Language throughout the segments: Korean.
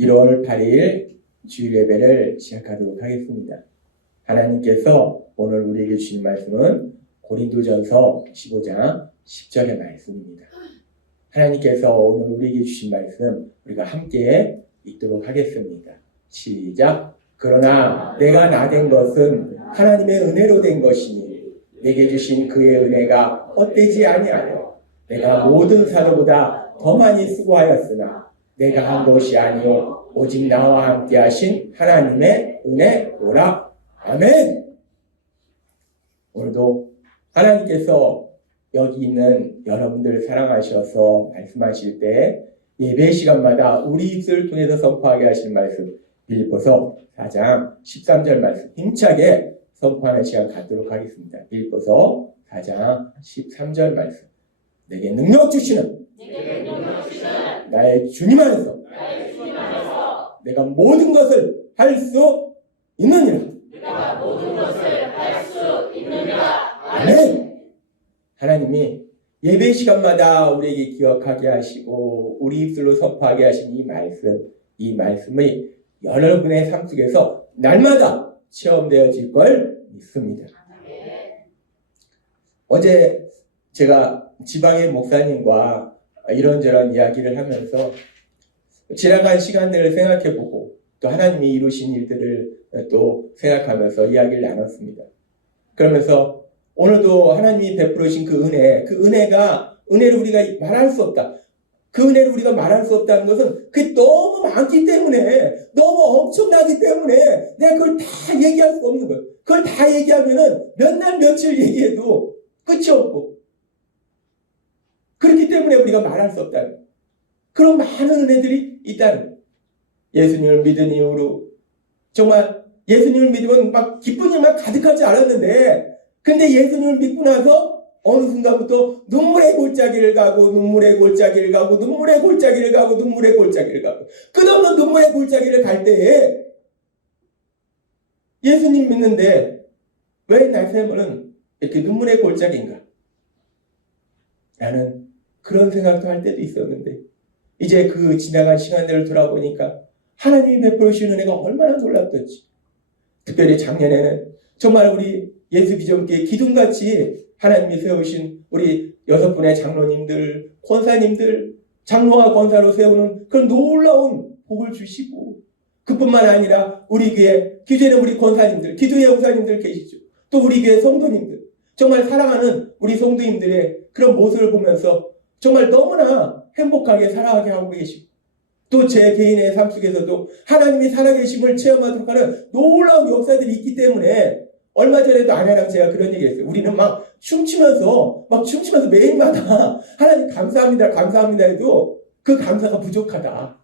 1월 8일 주일 예배를 시작하도록 하겠습니다. 하나님께서 오늘 우리에게 주신 말씀은 고린도전서 15장 10절의 말씀입니다. 하나님께서 오늘 우리에게 주신 말씀 우리가 함께 읽도록 하겠습니다. 시작. 그러나 내가 나된 것은 하나님의 은혜로 된 것이니 내게 주신 그의 은혜가 헛되지 아니하여 내가 모든 사도보다 더 많이 수고하였으나 내가 한 것이 아니요 오직 나와 함께 하신 하나님의 은혜로라. 아멘. 오늘도 하나님께서 여기 있는 여러분들을 사랑하셔서 말씀하실 때 예배 시간마다 우리 입술을 통해서 선포하게 하실 말씀 빌립보서 4장 13절 말씀 힘차게 선포하는 시간 갖도록 하겠습니다. 빌립보서 4장 13절 말씀. 내게 능력 주시는 나의 주님 안에서 내가 모든 것을 할 수 있느니라. 아멘. 하나님이 예배 시간마다 우리에게 기억하게 하시고 우리 입술로 선포하게 하신 이 말씀이 여러분의 삶 속에서 날마다 체험되어질 걸 믿습니다. 어제 제가 지방의 목사님과 이런저런 이야기를 하면서 지나간 시간들을 생각해보고 또 하나님이 이루신 일들을 또 생각하면서 이야기를 나눴습니다. 그러면서 오늘도 하나님이 베풀으신 그 은혜를 우리가 말할 수 없다. 그 은혜를 우리가 말할 수 없다는 것은 그게 너무 많기 때문에, 너무 엄청나기 때문에 내가 그걸 다 얘기할 수 없는 거예요. 그걸 다 얘기하면은 몇 날 며칠 얘기해도 끝이 없고, 그렇기 때문에 우리가 말할 수 없다는 거예요. 그런 많은 은혜들이 있다는 거예요. 예수님을 믿은 이후로 정말 예수님을 믿으면 막 기쁜 일만 가득하지 않았는데, 근데 예수님을 믿고 나서 어느 순간부터 눈물의 골짜기를 가고 끝없는 눈물의 골짜기를 갈 때에 예수님 믿는데 왜 내 삶은 이렇게 눈물의 골짜기인가? 라는 그런 생각도 할 때도 있었는데 이제 그 지나간 시간들을 돌아보니까 하나님이 베풀으신 은혜가 얼마나 놀랍던지, 특별히 작년에는 정말 우리 예수비전교회 기둥같이 하나님이 세우신 우리 6분의 장로님들, 권사님들, 장로와 권사로 세우는 그런 놀라운 복을 주시고, 그뿐만 아니라 우리 교회 기존에 우리 권사님들, 기도의 목사님들 계시죠. 또 우리 교회 성도님들, 정말 사랑하는 우리 성도님들의 그런 모습을 보면서 정말 너무나 행복하게 살아가게 하고 계시고, 또 제 개인의 삶 속에서도 하나님이 살아계심을 체험하도록 하는 놀라운 역사들이 있기 때문에 얼마 전에도 아내랑 제가 그런 얘기 했어요. 우리는 막 춤추면서 매일마다 하나님 감사합니다 해도 그 감사가 부족하다.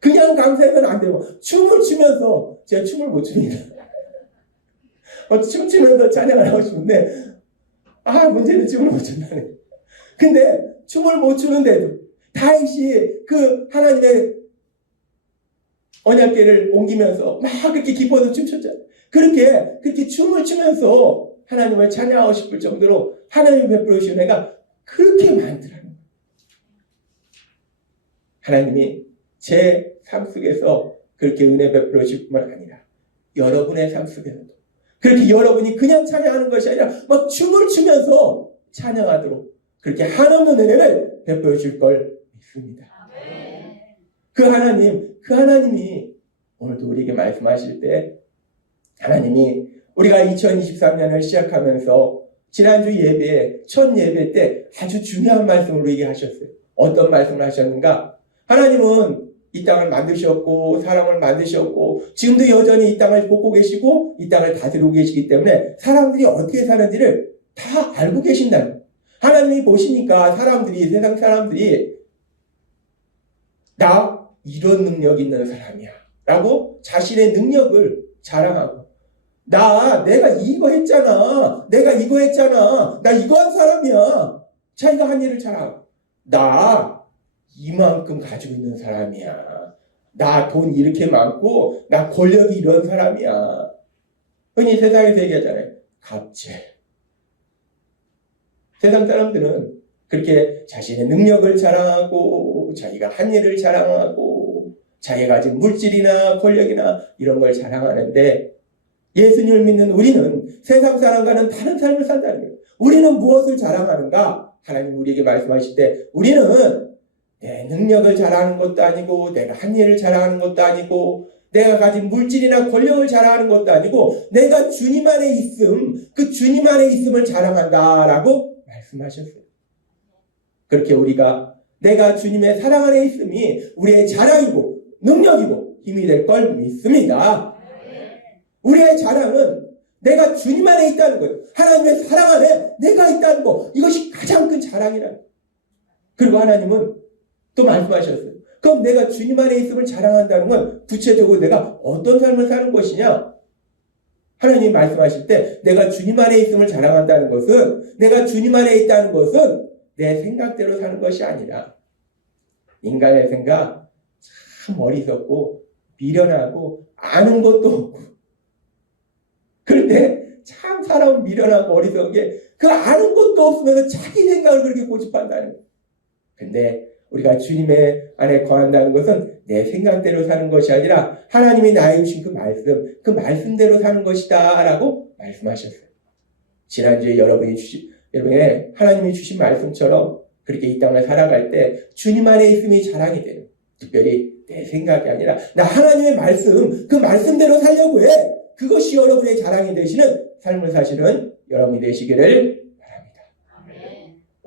그냥 감사해서는 안 돼요. 춤을 추면서, 제가 춤을 못 춥니다. 춤추면서 찬양을 하고 싶은데, 문제는 춤을 못 춘다네. 근데 춤을 못 추는데도 다윗이 그 하나님의 언약궤를 옮기면서 막 그렇게 기뻐서 춤췄잖아요. 그렇게 춤을 추면서 하나님을 찬양하고 싶을 정도로 하나님이 베풀으신 은혜가 그렇게 많더라는 거예요. 하나님이 제 삶 속에서 그렇게 은혜 베풀으실 뿐만 아니라 여러분의 삶 속에서도 그렇게 여러분이 그냥 찬양하는 것이 아니라 막 춤을 추면서 찬양하도록 그렇게 한없는 은혜를 베풀으실 걸 믿습니다. 그 하나님이 오늘도 우리에게 말씀하실 때, 하나님이 우리가 2023년을 시작하면서 지난주 첫 예배 때 아주 중요한 말씀을 우리에게 하셨어요. 어떤 말씀을 하셨는가? 하나님은 이 땅을 만드셨고 사람을 만드셨고 지금도 여전히 이 땅을 돕고 계시고 이 땅을 다스리고 계시기 때문에 사람들이 어떻게 사는지를 다 알고 계신다는 거예요. 하나님이 보시니까 세상 사람들이 나 이런 능력 있는 사람이야 라고 자신의 능력을 자랑하고, 내가 이거 했잖아, 나 이거 한 사람이야, 자기가 한 일을 자랑하고, 나 이만큼 가지고 있는 사람이야, 나 돈 이렇게 많고 나 권력이 이런 사람이야. 흔히 세상에서 얘기하잖아요. 갑질. 세상 사람들은 그렇게 자신의 능력을 자랑하고 자기가 한 일을 자랑하고 자기가 가진 물질이나 권력이나 이런 걸 자랑하는데 예수님을 믿는 우리는 세상 사람과는 다른 삶을 산다는 거예요. 우리는 무엇을 자랑하는가? 하나님 우리에게 말씀하실 때 우리는 내 능력을 자랑하는 것도 아니고 내가 한 일을 자랑하는 것도 아니고 내가 가진 물질이나 권력을 자랑하는 것도 아니고 내가 주님 안에 있음, 그 주님 안에 있음을 자랑한다라고 말씀하셨어요. 그렇게 우리가 내가 주님의 사랑 안에 있음이 우리의 자랑이고 능력이고 힘이 될 걸 믿습니다. 우리의 자랑은 내가 주님 안에 있다는 거예요. 하나님의 사랑 안에 내가 있다는 거. 이것이 가장 큰 자랑이라는 거예요. 그리고 하나님은 또 말씀하셨어요. 그럼 내가 주님 안에 있음을 자랑한다는 건 구체적으로 내가 어떤 삶을 사는 것이냐? 하나님이 말씀하실 때 내가 주님 안에 있음을 자랑한다는 것은 내가 주님 안에 있다는 것은 내 생각대로 사는 것이 아니라 인간의 생각 참 어리석고 미련하고 아는 것도 없고 그런데 참 사람은 미련하고 어리석은 게 그 아는 것도 없으면서 자기 생각을 그렇게 고집한다는 거예요. 근데 우리가 주님의 안에 거한다는 것은 내 생각대로 사는 것이 아니라 하나님이 나에게 주신 그 말씀대로 사는 것이다 라고 말씀하셨어요. 지난주에 여러분이 하나님이 주신 말씀처럼 그렇게 이 땅을 살아갈 때 주님 안에 있음이 자랑이 돼요. 특별히 내 생각이 아니라 나 하나님의 말씀, 그 말씀대로 살려고 해. 그것이 여러분의 자랑이 되시는 삶을 사시는 여러분이 되시기를 바랍니다.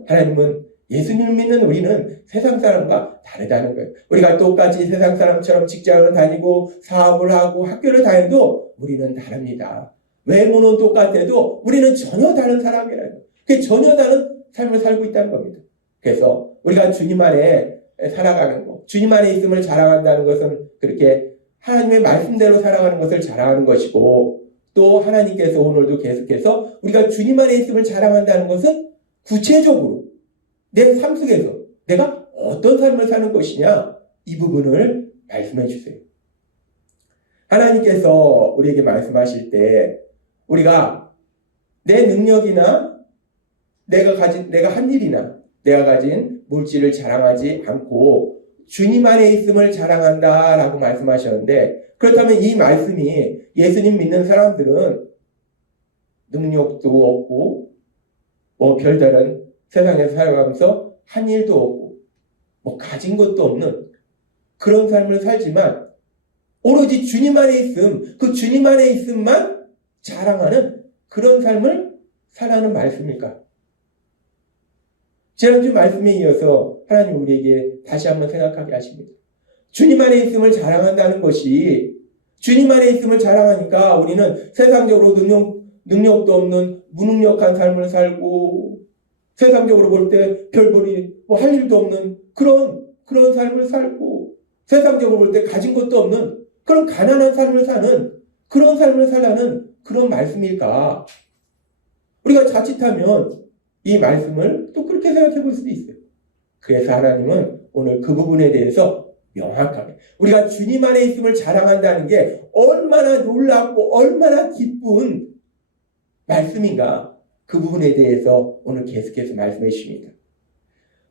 하나님은 예수님을 믿는 우리는 세상 사람과 다르다는 거예요. 우리가 똑같이 세상 사람처럼 직장을 다니고 사업을 하고 학교를 다녀도 우리는 다릅니다. 외모는 똑같아도 우리는 전혀 다른 사람이라는 거예요. 그게 전혀 다른 삶을 살고 있다는 겁니다. 그래서 우리가 주님 안에 살아가는 것, 주님 안에 있음을 자랑한다는 것은 그렇게 하나님의 말씀대로 살아가는 것을 자랑하는 것이고 또 하나님께서 오늘도 계속해서 우리가 주님 안에 있음을 자랑한다는 것은 구체적으로 내 삶 속에서 내가 어떤 삶을 사는 것이냐 이 부분을 말씀해 주세요. 하나님께서 우리에게 말씀하실 때 우리가 내 능력이나 내가 한 일이나 내가 가진 물질을 자랑하지 않고 주님 안에 있음을 자랑한다라고 말씀하셨는데 그렇다면 이 말씀이 예수님 믿는 사람들은 능력도 없고 별다른 세상에서 살아가면서 한 일도 없고 가진 것도 없는 그런 삶을 살지만 오로지 주님 안에 있음, 그 주님 안에 있음만 자랑하는 그런 삶을 살라는 말씀일까? 지난주 말씀에 이어서 하나님 우리에게 다시 한번 생각하게 하십니다. 주님 안에 있음을 자랑한다는 것이 주님 안에 있음을 자랑하니까 우리는 세상적으로 능력도 없는 무능력한 삶을 살고 세상적으로 볼 때 별볼이 할 일도 없는 그런 삶을 살고 세상적으로 볼 때 가진 것도 없는 그런 가난한 삶을 사는 그런 삶을 살라는 그런 말씀일까? 우리가 자칫하면 이 말씀을 또 그렇게 생각해 볼 수도 있어요. 그래서 하나님은 오늘 그 부분에 대해서 명확하게 우리가 주님 안에 있음을 자랑한다는 게 얼마나 놀랍고 얼마나 기쁜 말씀인가 그 부분에 대해서 오늘 계속해서 말씀해 주십니다.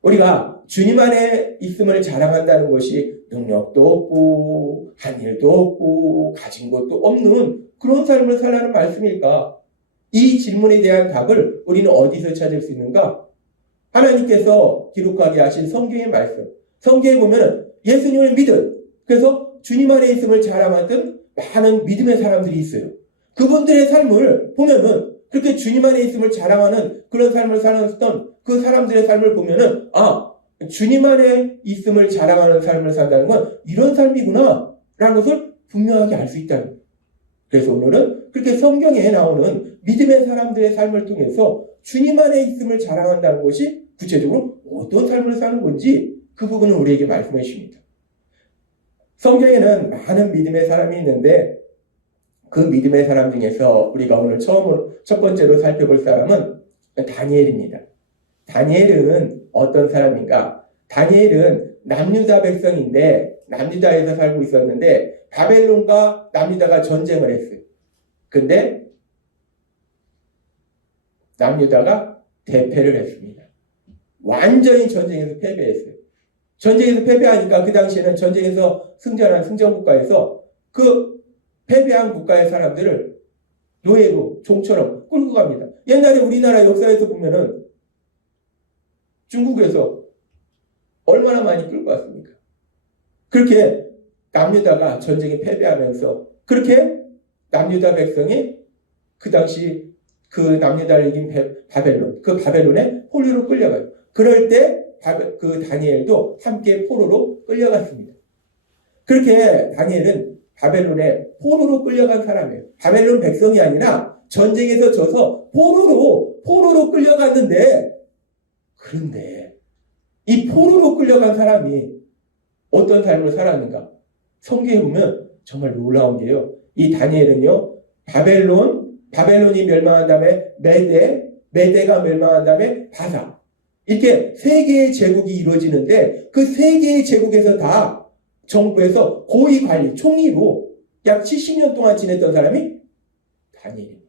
우리가 주님 안에 있음을 자랑한다는 것이 능력도 없고 한 일도 없고 가진 것도 없는 그런 삶을 살라는 말씀일까? 이 질문에 대한 답을 우리는 어디서 찾을 수 있는가? 하나님께서 기록하게 하신 성경의 말씀. 성경에 보면 예수님을 믿은 그래서 주님 안에 있음을 자랑하던 많은 믿음의 사람들이 있어요. 그분들의 삶을 보면은 그렇게 주님 안에 있음을 자랑하는 그런 삶을 살았던 그 사람들의 삶을 보면은 주님 안에 있음을 자랑하는 삶을 산다는 건 이런 삶이구나 라는 것을 분명하게 알 수 있다는 거예요. 그래서 오늘은 그렇게 성경에 나오는 믿음의 사람들의 삶을 통해서 주님 안에 있음을 자랑한다는 것이 구체적으로 어떤 삶을 사는 건지 그 부분을 우리에게 말씀해 주십니다. 성경에는 많은 믿음의 사람이 있는데 그 믿음의 사람 중에서 우리가 오늘 첫 번째로 살펴볼 사람은 다니엘입니다. 다니엘은 어떤 사람인가? 다니엘은 남유다 백성인데 남유다에서 살고 있었는데 바벨론과 남유다가 전쟁을 했어요. 근데 남유다가 대패를 했습니다. 완전히 전쟁에서 패배했어요. 전쟁에서 패배하니까 그 당시에는 전쟁에서 승전한 승전국가에서 그 패배한 국가의 사람들을 노예로 종처럼 끌고 갑니다. 옛날에 우리나라 역사에서 보면은 중국에서 얼마나 많이 끌고 왔습니까? 그렇게 남유다가 전쟁에 패배하면서 그렇게 남유다 백성이 그 당시 그 남유다를 이긴 바벨론, 그 바벨론에 포로로 끌려가요. 그럴 때 그 다니엘도 함께 포로로 끌려갔습니다. 그렇게 다니엘은 바벨론에 포로로 끌려간 사람이에요. 바벨론 백성이 아니라 전쟁에서 져서 포로로 끌려갔는데, 그런데 이 포로로 끌려간 사람이 어떤 삶을 살았는가? 성경에 보면 정말 놀라운 게요. 이 다니엘은요, 바벨론이 멸망한 다음에 메대가 멸망한 다음에 바사. 이렇게 세 개의 제국이 이루어지는데 그 세 개의 제국에서 다 정부에서 고위 관리, 총리로 약 70년 동안 지냈던 사람이 다니엘입니다.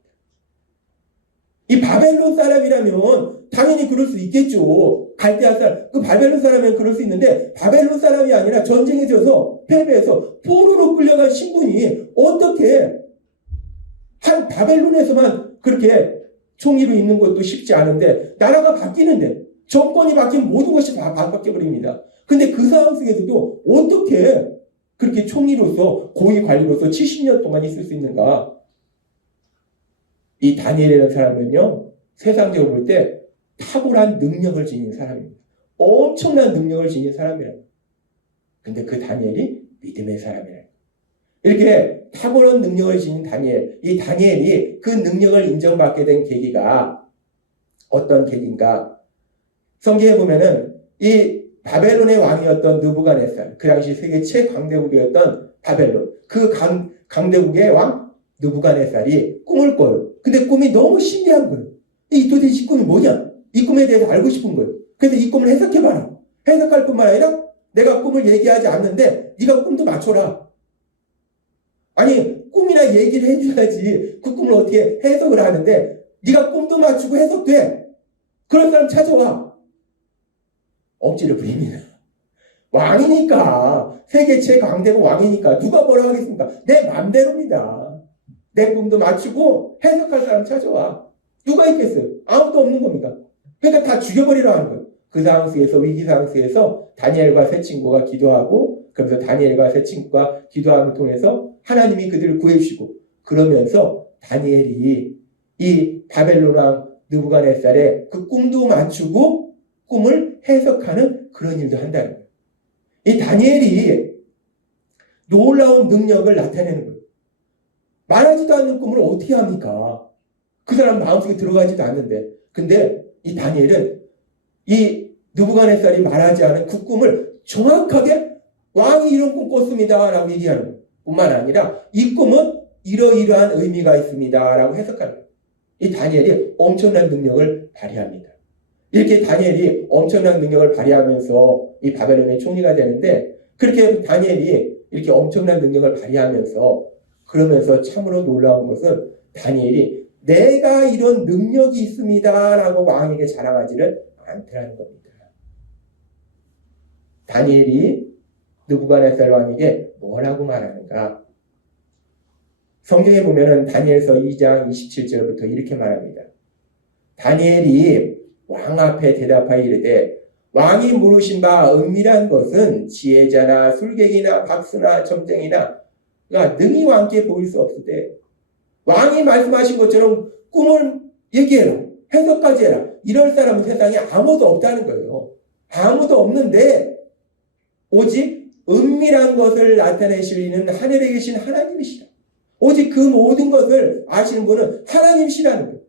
이 바벨론 사람이라면 당연히 그럴 수 있겠죠. 갈대아 사람, 그 바벨론 사람이면 그럴 수 있는데 바벨론 사람이 아니라 전쟁에 져서 패배해서 포로로 끌려간 신분이 어떻게 한 바벨론에서만 그렇게 총리로 있는 것도 쉽지 않은데 나라가 바뀌는데 정권이 바뀌면 모든 것이 다 바뀌어버립니다. 근데 그 상황 속에서도 어떻게 그렇게 총리로서 고위 관리로서 70년 동안 있을 수 있는가? 이 다니엘이라는 사람은요, 세상적으로 볼 때 탁월한 능력을 지닌 사람입니다. 엄청난 능력을 지닌 사람이라고. 근데 그 다니엘이 믿음의 사람이라고. 이렇게 탁월한 능력을 지닌 다니엘, 이 다니엘이 그 능력을 인정받게 된 계기가 어떤 계기인가? 성경에 보면은 이 바벨론의 왕이었던 느부갓네살, 그 당시 세계 최강대국이었던 바벨론, 그 강대국의 왕 느부갓네살이 꿈을 꿔요. 근데 꿈이 너무 신기한 거예요. 이 도대체 이 꿈이 뭐냐? 이 꿈에 대해서 알고 싶은 거예요. 그래서 이 꿈을 해석해봐라. 해석할 뿐만 아니라 내가 꿈을 얘기하지 않는데 네가 꿈도 맞춰라. 아니, 꿈이나 얘기를 해줘야지 그 꿈을 어떻게 해석을 하는데 네가 꿈도 맞추고 해석돼. 그런 사람 찾아와. 억지를 부립니다. 왕이니까, 세계 최강대국 왕이니까 누가 뭐라고 하겠습니까? 내 맘대로입니다. 내 꿈도 맞추고 해석할 사람 찾아와. 누가 있겠어요? 아무도 없는 겁니다. 그러니까 다 죽여버리라 하는 거예요. 그 상황 속에서, 위기 상황 속에서 다니엘과 세 친구가 기도하고, 그러면서 다니엘과 세 친구가 기도함을 통해서 하나님이 그들을 구해주시고, 그러면서 다니엘이 이 바벨론 왕 느부갓네살의 그 꿈도 맞추고 꿈을 해석하는 그런 일도 한다는 거예요. 이 다니엘이 놀라운 능력을 나타내는 거예요. 말하지도 않는 꿈을 어떻게 합니까? 그 사람 마음속에 들어가지도 않는데. 근데 이 다니엘은 이 느부갓네살이 말하지 않은 그 꿈을 정확하게 왕이 이런 꿈 꿨습니다 라고 얘기하는 거예요. 뿐만 아니라 이 꿈은 이러이러한 의미가 있습니다 라고 해석하는 거예요. 이 다니엘이 엄청난 능력을 발휘합니다. 이렇게 다니엘이 엄청난 능력을 발휘하면서 이 바벨론의 총리가 되는데, 그렇게 다니엘이 이렇게 엄청난 능력을 발휘하면서 그러면서 참으로 놀라운 것은 다니엘이 내가 이런 능력이 있습니다 라고 왕에게 자랑하지를 않더라는 겁니다. 다니엘이 느부갓네살 왕에게 뭐라고 말하는가? 성경에 보면은 다니엘서 2장 27절부터 이렇게 말합니다. 다니엘이 왕 앞에 대답하여 이르되 왕이 물으신 바 은밀한 것은 지혜자나 술객이나 박수나 점쟁이나 능히 왕께 보일 수 없으되 왕이 말씀하신 것처럼 꿈을 얘기해라. 해석까지 해라. 이럴 사람은 세상에 아무도 없다는 거예요. 아무도 없는데 오직 은밀한 것을 나타내실 이는 하늘에 계신 하나님이시라. 오직 그 모든 것을 아시는 분은 하나님이시라는 거예요.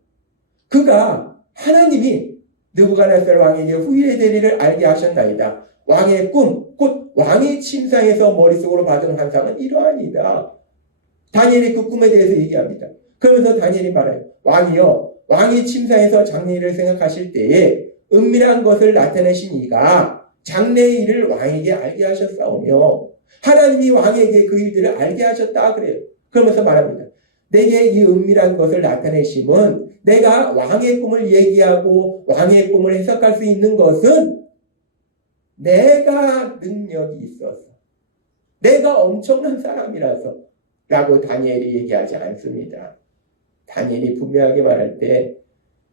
그가 하나님이 느부갓네살 왕에게 후일의 일을 알게 하셨나이다. 왕의 꿈, 곧 왕이 침상에서 머릿속으로 받은 환상은 이러하니이다. 다니엘이 그 꿈에 대해서 얘기합니다. 그러면서 다니엘이 말해요. 왕이여, 왕이 침상에서 장래의 일을 생각하실 때에 은밀한 것을 나타내신 이가 장래의 일을 왕에게 알게 하셨사오며 하나님이 왕에게 그 일들을 알게 하셨다 그래요. 그러면서 말합니다. 내게 이 은밀한 것을 나타내심은 내가 왕의 꿈을 얘기하고 왕의 꿈을 해석할 수 있는 것은 내가 능력이 있어서, 내가 엄청난 사람이라서 라고 다니엘이 얘기하지 않습니다. 다니엘이 분명하게 말할 때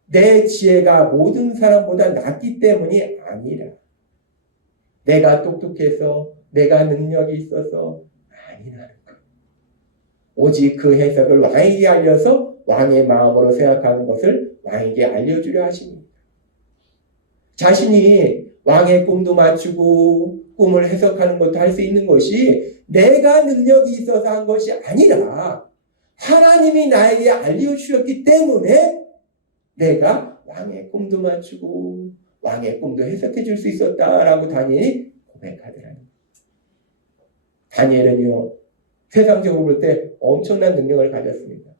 내 지혜가 모든 사람보다 낫기 때문이 아니라, 내가 똑똑해서 내가 능력이 있어서 아니라는 것. 오직 그 해석을 왕에게 알려서 왕의 마음으로 생각하는 것을 왕에게 알려주려 하십니다. 자신이 왕의 꿈도 맞추고 꿈을 해석하는 것도 할 수 있는 것이 내가 능력이 있어서 한 것이 아니라 하나님이 나에게 알려주셨기 때문에 내가 왕의 꿈도 맞추고 왕의 꿈도 해석해 줄 수 있었다라고 다니엘이 고백하더라는 거예요. 다니엘은요, 세상적으로 볼 때 엄청난 능력을 가졌습니다.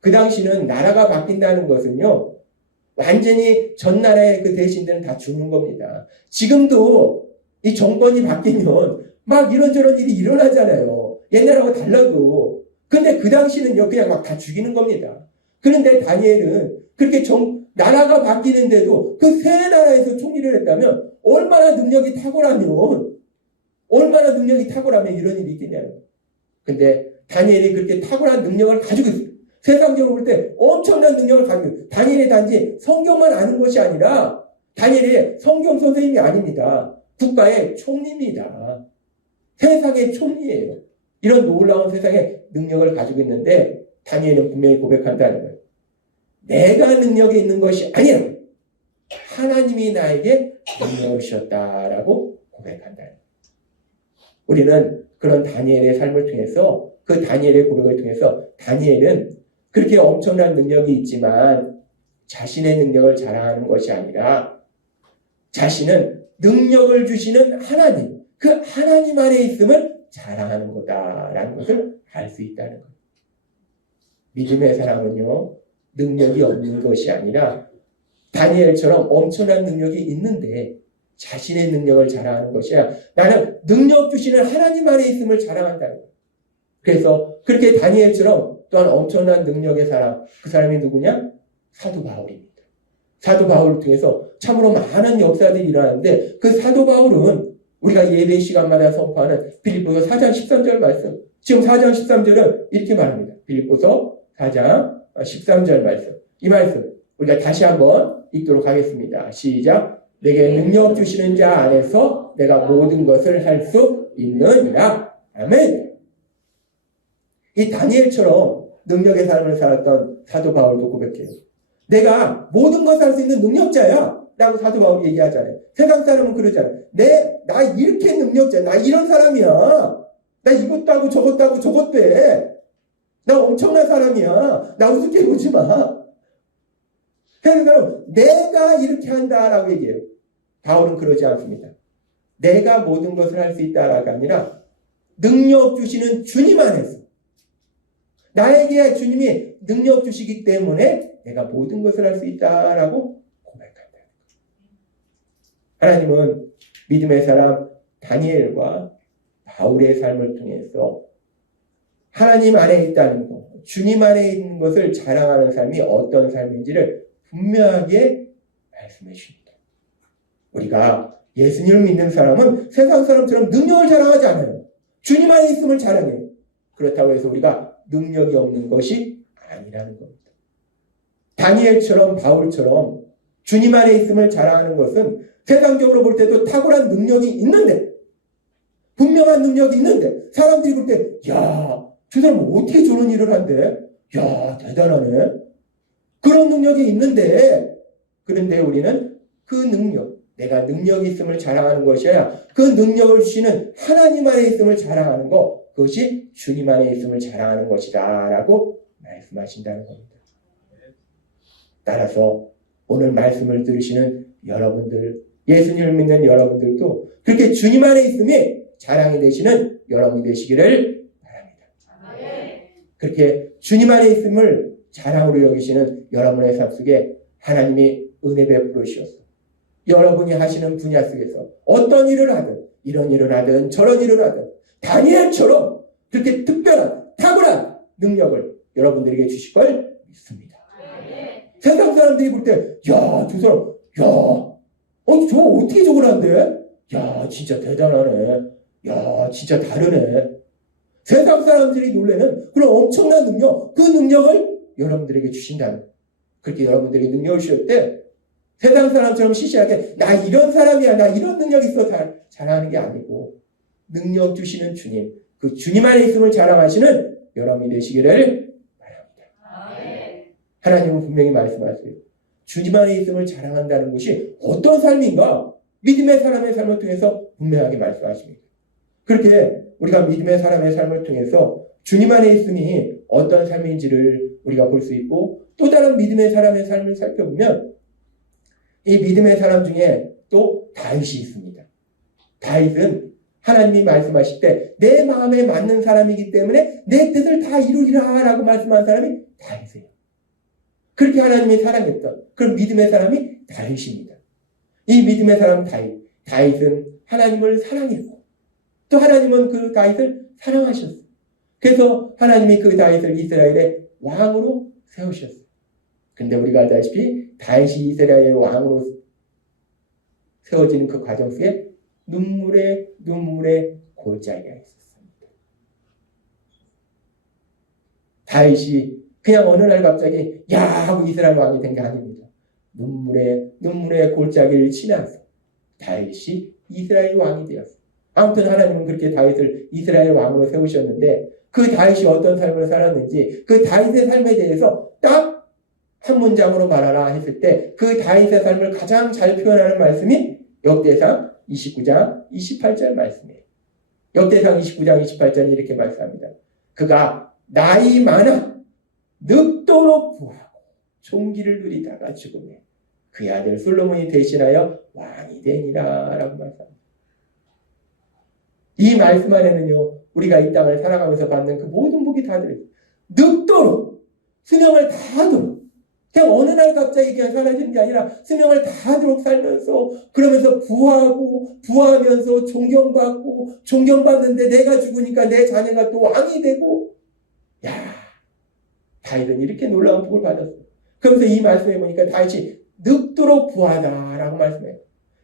그 당시는 나라가 바뀐다는 것은요, 완전히 전 나라의 그 대신들은 다 죽는 겁니다. 지금도 이 정권이 바뀌면 막 이런저런 일이 일어나잖아요. 옛날하고 달라도. 근데 그 당시는요, 그냥 막 다 죽이는 겁니다. 그런데 다니엘은 그렇게 나라가 바뀌는데도 그 새 나라에서 총리를 했다면 얼마나 능력이 탁월하면 이런 일이 있겠냐는 거예요. 근데 다니엘이 그렇게 탁월한 능력을 가지고 있어요. 세상적으로 볼 때 엄청난 능력을 가지고 있어요. 다니엘이 단지 성경만 아는 것이 아니라 다니엘이 성경 선생님이 아닙니다. 국가의 총리입니다. 세상의 총리예요. 이런 놀라운 세상의 능력을 가지고 있는데 다니엘은 분명히 고백한다는 거예요. 내가 능력이 있는 것이 아니라 하나님이 나에게 능력을 주셨다라고 고백한다는 거예요. 우리는 그런 다니엘의 삶을 통해서, 그 다니엘의 고백을 통해서 다니엘은 그렇게 엄청난 능력이 있지만 자신의 능력을 자랑하는 것이 아니라 자신은 능력을 주시는 하나님, 그 하나님 안에 있음을 자랑하는 거다라는 것을 알 수 있다는 거예요. 믿음의 사람은요, 능력이 없는 것이 아니라 다니엘처럼 엄청난 능력이 있는데 자신의 능력을 자랑하는 것이야. 나는 능력 주시는 하나님 안에 있음을 자랑한다는 거예요. 그래서 그렇게 다니엘처럼 또한 엄청난 능력의 사람, 그 사람이 누구냐? 사도 바울입니다. 사도 바울을 통해서 참으로 많은 역사들이 일어나는데 그 사도 바울은 우리가 예배 시간마다 선포하는 빌립보서 4장 13절 말씀, 지금 4장 13절은 이렇게 말합니다. 빌립보서 4장 13절 말씀, 이 말씀 우리가 다시 한번 읽도록 하겠습니다. 시작. 내게 능력 주시는 자 안에서 내가 모든 것을 할 수 있느니라. 아멘. 이 다니엘처럼 능력의 삶을 살았던 사도 바울도 고백해요. 내가 모든 것을 할 수 있는 능력자야 라고 사도 바울이 얘기하잖아요. 세상 사람은 그러잖아요. 나 이렇게 능력자야. 나 이런 사람이야. 나 이것도 하고 저것도 하고 저것도 해. 나 엄청난 사람이야. 나 우습게 보지 마. 세상 사람은 내가 이렇게 한다라고 얘기해요. 바울은 그러지 않습니다. 내가 모든 것을 할 수 있다라가 아니라 능력 주시는 주님 안에서 나에게 주님이 능력 주시기 때문에 내가 모든 것을 할 수 있다라고 고백한다. 하나님은 믿음의 사람 다니엘과 바울의 삶을 통해서 하나님 안에 있다는 것, 주님 안에 있는 것을 자랑하는 삶이 어떤 삶인지를 분명하게 말씀해 주십니다. 우리가 예수님을 믿는 사람은 세상 사람처럼 능력을 자랑하지 않아요. 주님 안에 있음을 자랑해요. 그렇다고 해서 우리가 능력이 없는 것이 아니라는 겁니다. 다니엘처럼 바울처럼 주님 안에 있음을 자랑하는 것은 세상적으로 볼 때도 탁월한 능력이 있는데, 분명한 능력이 있는데 사람들이 볼 때 야, 저 사람 어떻게 저런 일을 한대? 야, 대단하네. 그런 능력이 있는데, 그런데 우리는 그 능력, 내가 능력이 있음을 자랑하는 것이 아니라 그 능력을 주시는 하나님 안에 있음을 자랑하는 것, 그것이 주님 안에 있음을 자랑하는 것이다 라고 말씀하신다는 겁니다. 따라서 오늘 말씀을 들으시는 여러분들, 예수님을 믿는 여러분들도 그렇게 주님 안에 있음이 자랑이 되시는 여러분이 되시기를 바랍니다. 그렇게 주님 안에 있음을 자랑으로 여기시는 여러분의 삶 속에 하나님이 은혜 베풀어 주셔서 여러분이 하시는 분야 속에서 어떤 일을 하든, 이런 일을 하든 저런 일을 하든 다니엘처럼 그렇게 특별한 탁월한 능력을 여러분들에게 주실 걸 믿습니다. 세상 사람들이 볼 때 야, 저 사람, 야, 저 어떻게 저걸 한대? 야, 진짜 대단하네. 야, 진짜 다르네. 세상 사람들이 놀래는 그런 엄청난 능력, 그 능력을 여러분들에게 주신다는. 그렇게 여러분들에게 능력을 주실 때 세상 사람처럼 시시하게 나 이런 사람이야, 나 이런 능력 있어 자랑하는 게 아니고 능력 주시는 주님, 그 주님 안에 있음을 자랑하시는 여러분이 되시기를 바랍니다. 하나님은 분명히 말씀하세요. 주님 안에 있음을 자랑한다는 것이 어떤 삶인가? 믿음의 사람의 삶을 통해서 분명하게 말씀하십니다. 그렇게 우리가 믿음의 사람의 삶을 통해서 주님 안에 있음이 어떤 삶인지를 우리가 볼 수 있고 또 다른 믿음의 사람의 삶을 살펴보면 이 믿음의 사람 중에 또 다윗이 있습니다. 다윗은 하나님이 말씀하실 때 내 마음에 맞는 사람이기 때문에 내 뜻을 다 이루리라 라고 말씀한 사람이 다윗이에요. 그렇게 하나님이 사랑했던 그런 믿음의 사람이 다윗입니다. 이 믿음의 사람 다윗은 하나님을 사랑했고 또 하나님은 그 다윗을 사랑하셨어요. 그래서 하나님이 그 다윗을 이스라엘의 왕으로 세우셨어요. 그런데 우리가 알다시피 다윗이 이스라엘의 왕으로 세워지는 그 과정 속에 눈물의 골짜기가 있었습니다. 다윗이 그냥 어느 날 갑자기 야 하고 이스라엘 왕이 된 게 아닙니다. 눈물의 골짜기를 지나서 다윗이 이스라엘 왕이 되었어요. 아무튼 하나님은 그렇게 다윗을 이스라엘 왕으로 세우셨는데 그 다윗이 어떤 삶을 살았는지 그 다윗의 삶에 대해서 딱 한 문장으로 말하라 했을 때 그 다윗의 삶을 가장 잘 표현하는 말씀이 역대상 29장 28절 말씀이에요. 역대상 29장 28절이 이렇게 말씀합니다. 그가 나이 많아 늙도록 부하고 종기를 누리다가 죽음에 그의 아들 솔로몬이 대신하여 왕이 되니라 라고 말씀합니다. 이 말씀 안에는요 우리가 이 땅을 살아가면서 받는 그 모든 복이 다 들어있어요. 늙도록 수명을 다하도록 그냥 어느 날 갑자기 그냥 사라지는 게 아니라 수명을 다하도록 살면서 그러면서 부하면서 존경받는데 내가 죽으니까 내 자녀가 또 왕이 되고 야 다윗은 이렇게 놀라운 복을 받았어요. 그러면서 이 말씀에 보니까 다윗이 늙도록 부하다라고 말씀해요.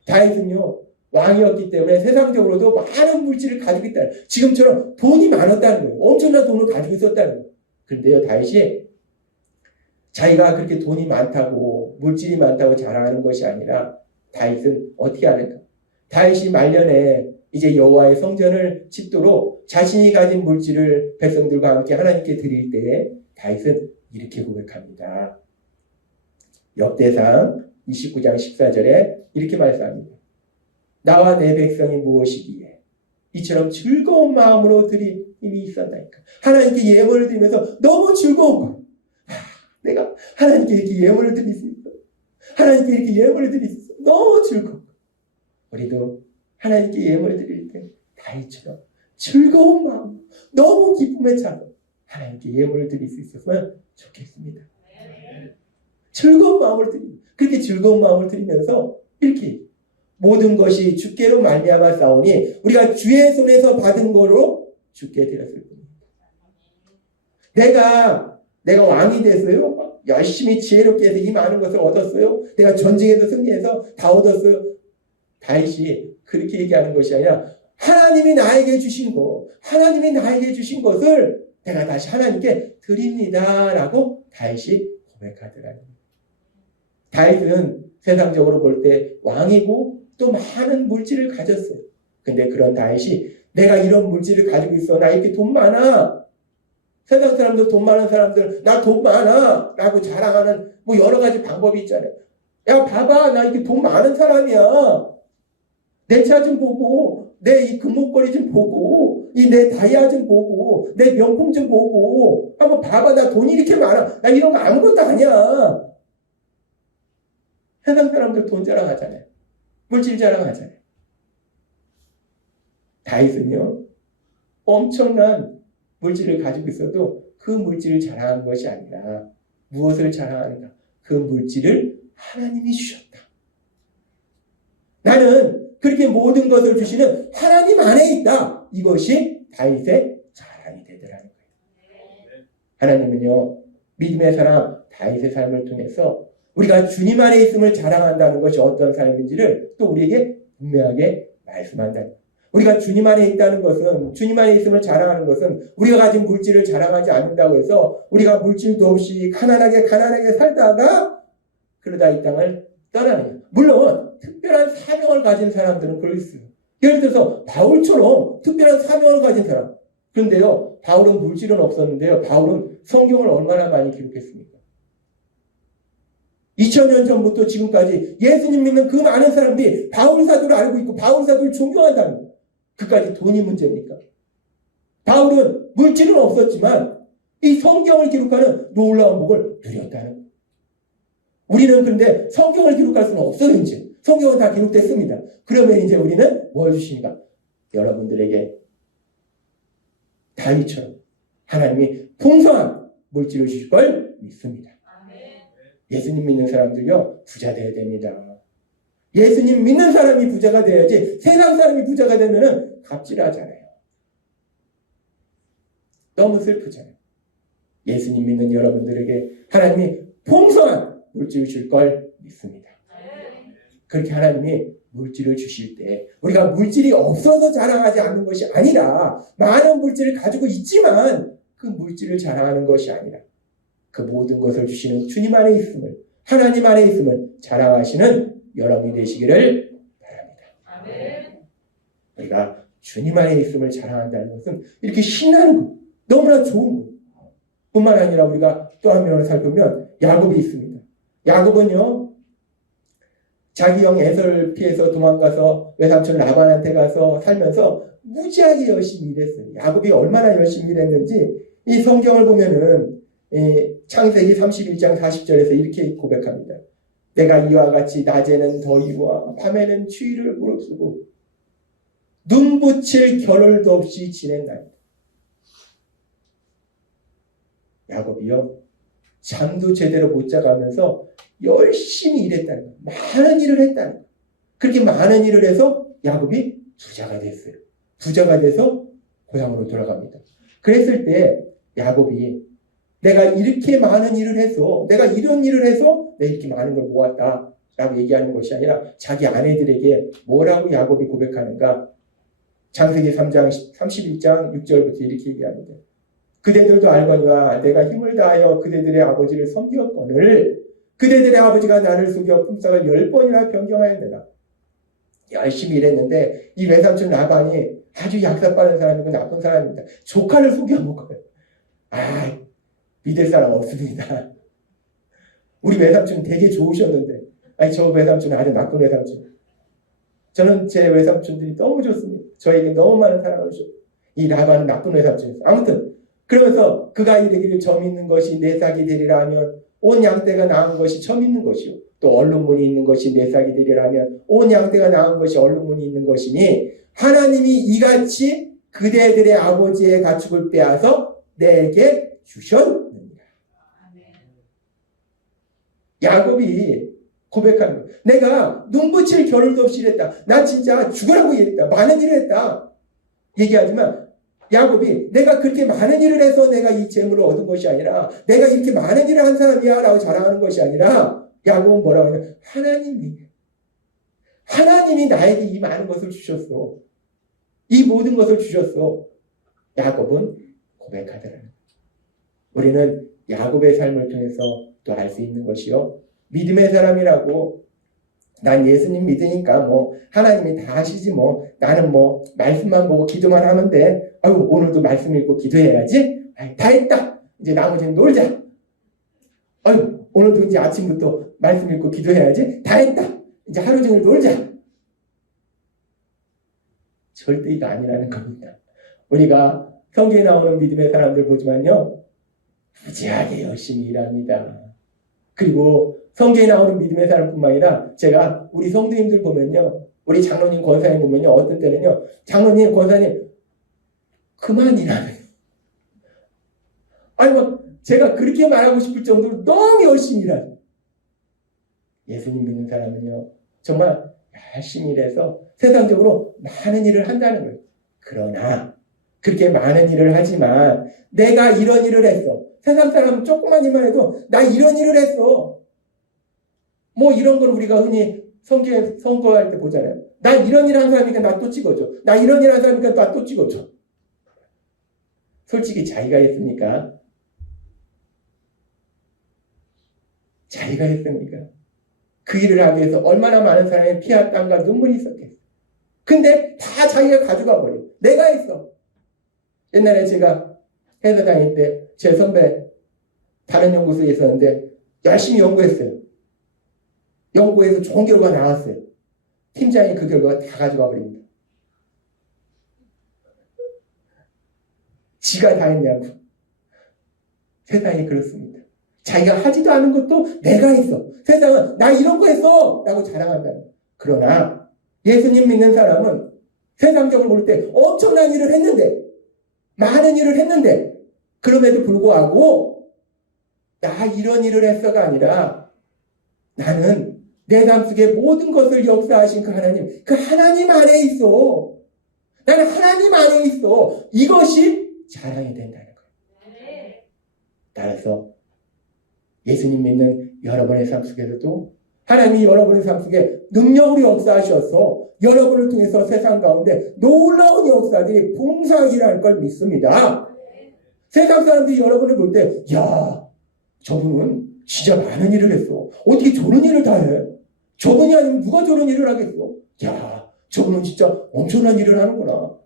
다윗은요 왕이었기 때문에 세상적으로도 많은 물질을 가지고 있다는 거예요. 지금처럼 돈이 많았다는 거예요. 엄청난 돈을 가지고 있었다는 거예요. 그런데요 다윗이 자기가 그렇게 돈이 많다고 물질이 많다고 자랑하는 것이 아니라 다윗은 어떻게 하는가? 다윗이 말년에 이제 여호와의 성전을 짓도록 자신이 가진 물질을 백성들과 함께 하나님께 드릴 때에 다윗은 이렇게 고백합니다. 역대상 29장 14절에 이렇게 말씀합니다. 나와 내 백성이 무엇이기에 이처럼 즐거운 마음으로 드릴 힘이 있었나이까. 하나님께 예물을 드리면서 너무 즐거운 거예요. 내가 하나님께 이렇게 예물을 드릴 수 있어. 하나님께 이렇게 예물을 드릴 수 있어. 너무 즐거워. 우리도 하나님께 예물을 드릴 때 다윗처럼 즐거운 마음, 너무 기쁨에 차서 하나님께 예물을 드릴 수 있었으면 좋겠습니다. 즐거운 마음을 드립니다. 그렇게 즐거운 마음을 드리면서 이렇게 모든 것이 주께로 말미암아 싸우니 우리가 주의 손에서 받은 거로 주께 드렸을 뿐입니다. 내가 왕이 됐어요. 열심히 지혜롭게 해서 이 많은 것을 얻었어요. 내가 전쟁에서 승리해서 다 얻었어요. 다윗이 그렇게 얘기하는 것이 아니라 하나님이 나에게 주신 것을 내가 다시 하나님께 드립니다라고 다윗이 고백하더라고요. 다윗은 세상적으로 볼 때 왕이고 또 많은 물질을 가졌어요. 근데 그런 다윗이 내가 이런 물질을 가지고 있어. 나 이렇게 돈 많아. 세상 사람들 돈 많은 사람들 나 돈 많아 라고 자랑하는 뭐 여러 가지 방법이 있잖아요. 야 봐봐 나 이렇게 돈 많은 사람이야. 내 차 좀 보고 내 이 금목걸이 좀 보고 이 내 다이아 좀 보고 내 명품 좀 보고 한번 봐봐 나 돈이 이렇게 많아. 나 이런 거 아무것도 아니야. 세상 사람들 돈 자랑하잖아요. 물질 자랑하잖아요. 다윗은요 엄청난 물질을 가지고 있어도 그 물질을 자랑하는 것이 아니라 무엇을 자랑하는가? 그 물질을 하나님이 주셨다. 나는 그렇게 모든 것을 주시는 하나님 안에 있다. 이것이 다윗의 자랑이 되더라는 거예요. 하나님은요 믿음의 사람 다윗의 삶을 통해서 우리가 주님 안에 있음을 자랑한다는 것이 어떤 삶인지를 또 우리에게 분명하게 말씀한다. 우리가 주님 안에 있다는 것은, 주님 안에 있음을 자랑하는 것은 우리가 가진 물질을 자랑하지 않는다고 해서 우리가 물질도 없이 가난하게 살다가 그러다 이 땅을 떠나는 거예요. 물론 특별한 사명을 가진 사람들은 그럴 수 있어요. 예를 들어서 바울처럼 특별한 사명을 가진 사람. 그런데요, 바울은 물질은 없었는데요, 바울은 성경을 얼마나 많이 기록했습니까? 2000년 전부터 지금까지 예수님 믿는 그 많은 사람들이 바울 사도를 알고 있고 바울 사도를 존경한다는 거예요. 그까지 돈이 문제입니까? 바울은 물질은 없었지만 이 성경을 기록하는 놀라운 복을 누렸다는 거예요. 우리는 그런데 성경을 기록할 수는 없어요. 이제 성경은 다 기록됐습니다. 그러면 이제 우리는 뭘 주십니까? 여러분들에게 다윗처럼 하나님이 풍성한 물질을 주실 걸 믿습니다. 예수님 믿는 사람들요, 부자 되어야 됩니다. 예수님 믿는 사람이 부자가 돼야지 세상 사람이 부자가 되면은 갑질하잖아요. 너무 슬프잖아요. 예수님 믿는 여러분들에게 하나님이 풍성한 물질을 줄 걸 믿습니다. 그렇게 하나님이 물질을 주실 때 우리가 물질이 없어서 자랑하지 않는 것이 아니라 많은 물질을 가지고 있지만 그 물질을 자랑하는 것이 아니라 그 모든 것을 주시는 주님 안에 있음을, 하나님 안에 있음을 자랑하시는 여러분이 되시기를 바랍니다. 아멘. 우리가 주님 안에 있음을 자랑한다는 것은 이렇게 신나는 것, 너무나 좋은 것 뿐만 아니라 우리가 또 한 명을 살펴보면 야곱이 있습니다. 야곱은요, 자기 형 에서를 피해서 도망가서 외삼촌 라반한테 가서 살면서 무지하게 열심히 일했어요. 야곱이 얼마나 열심히 일했는지 이 성경을 보면은 창세기 31장 40절에서 이렇게 고백합니다. 내가 이와 같이 낮에는 더위와 밤에는 추위를 무릅쓰고 눈붙일 겨를도 없이 지낸다. 야곱이요, 잠도 제대로 못 자가면서 열심히 일했다는 거예요. 많은 일을 했다는 거예요. 그렇게 많은 일을 해서 야곱이 부자가 됐어요. 부자가 돼서 고향으로 돌아갑니다. 그랬을 때 야곱이 내가 이렇게 많은 일을 해서, 내가 이런 일을 해서 내가 이렇게 많은 걸 모았다 라고 얘기하는 것이 아니라 자기 아내들에게 뭐라고 야곱이 고백하는가? 창세기 3장 31장 6절부터 이렇게 얘기합니다. 그대들도 알거니와 내가 힘을 다하여 그대들의 아버지를 섬기었거늘 그대들의 아버지가 나를 속여 품삯을 10번이나 변경하였느라. 열심히 일했는데 이 외삼촌 라반이 아주 약사 빠른 사람이고 나쁜 사람입니다. 조카를 속여 먹어요. 믿을 사람 없습니다. 우리 외삼촌 되게 좋으셨는데, 저 외삼촌 아주 나쁜 외삼촌. 저는 제 외삼촌들이 너무 좋습니다. 저에게 너무 많은 사랑을 주셨어요. 이 라반은 나쁜 외삼촌이었어요. 아무튼 그러면서 그가 이르기를 점 있는 것이 내 싹이 되리라 하면 온 양떼가 낳은 것이 점 있는 것이요 또 얼룩무늬 있는 것이 내 싹이 되리라 하면 온 양떼가 낳은 것이 얼룩무늬 있는 것이니 하나님이 이같이 그대들의 아버지의 가축을 빼앗아 내게 주셨느니라. 야곱이 고백하는 거예요. 내가 눈붙일 겨를도 없이 일했다. 나 진짜 죽으라고 일했다. 많은 일을 했다. 얘기하지만 야곱이 내가 그렇게 많은 일을 해서 내가 이 재물을 얻은 것이 아니라 내가 이렇게 많은 일을 한 사람이야 라고 자랑하는 것이 아니라 야곱은 뭐라고 하냐? 하나님이 나에게 이 많은 것을 주셨어. 이 모든 것을 주셨어. 야곱은 고백하더라는 거예요. 우리는 야곱의 삶을 통해서 또 알 수 있는 것이요. 믿음의 사람이라고 난 예수님 믿으니까 하나님이 다 하시지 나는 말씀만 보고 기도만 하면 돼. 오늘도 말씀 읽고 기도해야지. 다 했다. 이제 나머지는 놀자. 오늘도 이제 아침부터 말씀 읽고 기도해야지. 다 했다. 이제 하루 종일 놀자. 절대 이거 아니라는 겁니다. 우리가 성경에 나오는 믿음의 사람들 보지만요. 무지하게 열심히 일합니다. 그리고 성경에 나오는 믿음의 사람뿐만 아니라 제가 우리 성도님들 보면요. 우리 장로님, 권사님 보면요. 어떤 때는요. 장로님, 권사님 그만 일하네. 제가 그렇게 말하고 싶을 정도로 너무 열심히 일하죠. 예수님 믿는 사람은요. 정말 열심히 일해서 세상적으로 많은 일을 한다는 거예요. 그러나 그렇게 많은 일을 하지만 내가 이런 일을 했어. 세상 사람은 조그만 일만 해도 나 이런 일을 했어. 이런 걸 우리가 흔히 성경에 선거할 때 보잖아요. 나 이런 일 한 사람이니까 나 또 찍어줘. 나 이런 일 한 사람이니까 나 또 찍어줘. 솔직히 자기가 했습니까? 자기가 했습니까? 그 일을 하기 위해서 얼마나 많은 사람의 피와 땀과 눈물이 있었겠어. 근데 다 자기가 가져가 버려. 내가 했어. 옛날에 제가 회사 다닐 때 제 선배 다른 연구소에 있었는데 열심히 연구했어요. 연구에서 좋은 결과가 나왔어요. 팀장이 그 결과 다 가져가 버립니다. 지가 다 했냐고. 세상이 그렇습니다. 자기가 하지도 않은 것도 내가 했어. 세상은 나 이런 거 했어! 라고 자랑한다. 그러나 예수님 믿는 사람은 세상적으로 볼 때 엄청난 일을 했는데, 많은 일을 했는데, 그럼에도 불구하고 나 이런 일을 했어가 아니라 나는 내 삶 속에 모든 것을 역사하신 그 하나님 안에 있어. 나는 하나님 안에 있어. 이것이 자랑이 된다는 거예요. 따라서 예수님 믿는 여러분의 삶 속에서도 하나님이 여러분의 삶 속에 능력으로 역사하셔서 여러분을 통해서 세상 가운데 놀라운 역사들이 풍성하게 일어날 걸 믿습니다. 세상 사람들이 여러분을 볼 때, 야, 저분은 진짜 많은 일을 했어. 어떻게 저런 일을 다 해? 저분이 아니면 누가 저런 일을 하겠어? 야, 저분은 진짜 엄청난 일을 하는구나.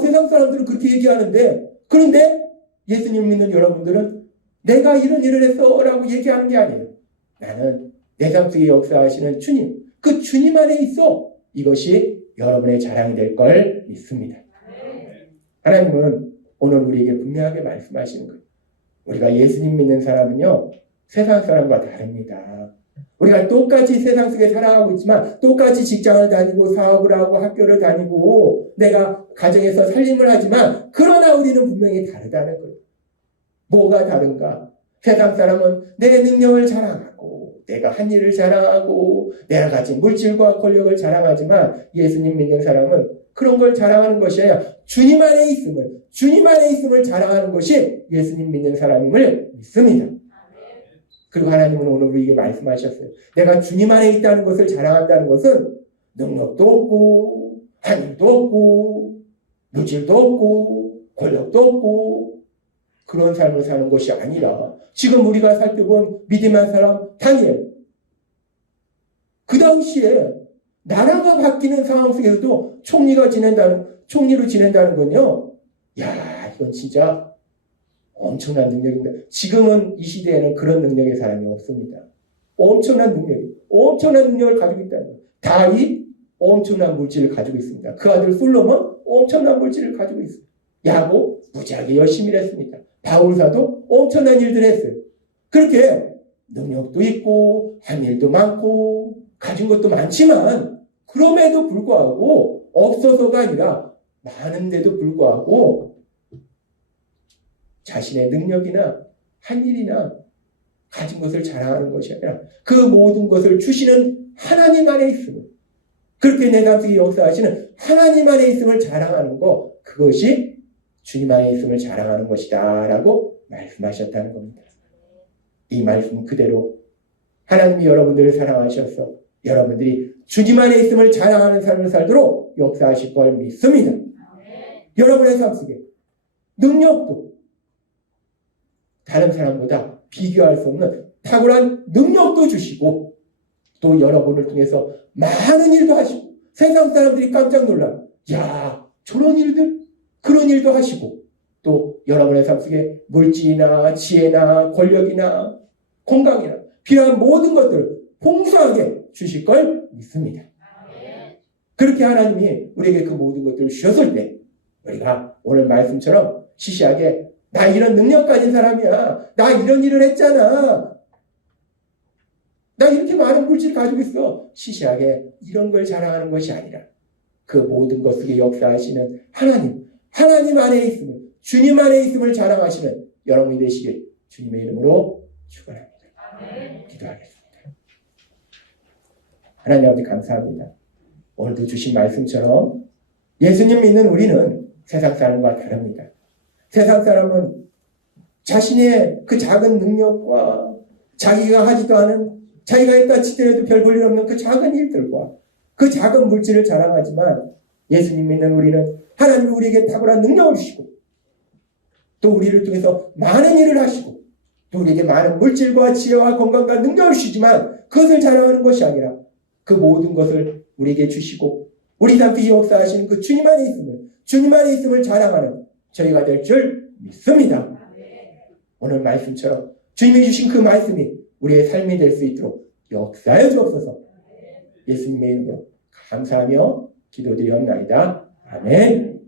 세상 사람들은 그렇게 얘기하는데, 그런데 예수님 믿는 여러분들은 내가 이런 일을 했어 라고 얘기하는 게 아니에요. 나는 내 삶 속에 역사하시는 주님, 그 주님 안에 있어. 이것이 여러분의 자랑이 될 걸 믿습니다. 하나님은 오늘 우리에게 분명하게 말씀하시는 거예요. 우리가 예수님 믿는 사람은요, 세상 사람과 다릅니다. 우리가 똑같이 세상 속에 살아가고 있지만 똑같이 직장을 다니고 사업을 하고 학교를 다니고 내가 가정에서 살림을 하지만 그러나 우리는 분명히 다르다는 거예요. 뭐가 다른가? 세상 사람은 내 능력을 자랑하고 내가 한 일을 자랑하고 내가 가진 물질과 권력을 자랑하지만 예수님 믿는 사람은 그런 걸 자랑하는 것이 아니라 주님 안에 있음을 자랑하는 것이 예수님 믿는 사람임을 믿습니다. 그리고 하나님은 오늘 우리에게 말씀하셨어요. 내가 주님 안에 있다는 것을 자랑한다는 것은 능력도 없고 한 일도 없고 물질도 없고 권력도 없고 그런 삶을 사는 것이 아니라 지금 우리가 살펴본 믿음한 사람 다니엘, 그 당시에 나라가 바뀌는 상황 속에서도 총리로 지낸다는 건요, 야, 이건 진짜 엄청난 능력입니다. 지금은 이 시대에는 그런 능력의 사람이 없습니다. 엄청난 능력을 가지고 있다는 거예요. 다윗 엄청난 물질을 가지고 있습니다. 그 아들 솔로몬 엄청난 물질을 가지고 있습니다. 야곱 무지하게 열심히 했습니다. 바울사도 엄청난 일들을 했어요. 그렇게 능력도 있고 한 일도 많고 가진 것도 많지만 그럼에도 불구하고 없어서가 아니라 많은데도 불구하고 자신의 능력이나 한 일이나 가진 것을 자랑하는 것이 아니라 그 모든 것을 주시는 하나님 안에 있음을, 그렇게 내 삶 속에 역사하시는 하나님 안에 있음을 자랑하는 것, 그것이 주님 안에 있음을 자랑하는 것이다 라고 말씀하셨다는 겁니다. 이 말씀은 그대로 하나님이 여러분들을 사랑하셔서 여러분들이 주님 안에 있음을 자랑하는 삶을 살도록 역사하실 걸 믿습니다. 여러분의 삶 속에 능력도 다른 사람보다 비교할 수 없는 탁월한 능력도 주시고 또 여러분을 통해서 많은 일도 하시고 세상 사람들이 깜짝 놀라, 야, 저런 일들, 그런 일도 하시고 또 여러분의 삶 속에 물질이나 지혜나 권력이나 건강이나 필요한 모든 것들을 풍성하게 주실 걸 믿습니다. 그렇게 하나님이 우리에게 그 모든 것들을 주셨을 때 우리가 오늘 말씀처럼 시시하게 나 이런 능력 가진 사람이야, 나 이런 일을 했잖아, 나 이렇게 많은 물질을 가지고 있어, 시시하게 이런 걸 자랑하는 것이 아니라 그 모든 것 속에 역사하시는 하나님 안에 있음을, 주님 안에 있음을 자랑하시는 여러분이 되시길 주님의 이름으로 축원합니다. 기도하겠습니다. 하나님 아버지 감사합니다. 오늘도 주신 말씀처럼 예수님 믿는 우리는 세상 사람과 다릅니다. 세상 사람은 자신의 그 작은 능력과 자기가 하지도 않은, 자기가 했다 치더라도 별 볼일 없는 그 작은 일들과 그 작은 물질을 자랑하지만 예수님 믿는 우리는 하나님이 우리에게 탁월한 능력을 주시고 또 우리를 통해서 많은 일을 하시고 또 우리에게 많은 물질과 지혜와 건강과 능력을 주시지만 그것을 자랑하는 것이 아니라 그 모든 것을 우리에게 주시고 우리 삶에 역사하시는 그 주님 안에 있음을 자랑하는 저희가 될 줄 믿습니다. 오늘 말씀처럼 주님이 주신 그 말씀이 우리의 삶이 될 수 있도록 역사해 주옵소서. 예수님의 이름으로 감사하며 기도드리옵나이다. 아멘.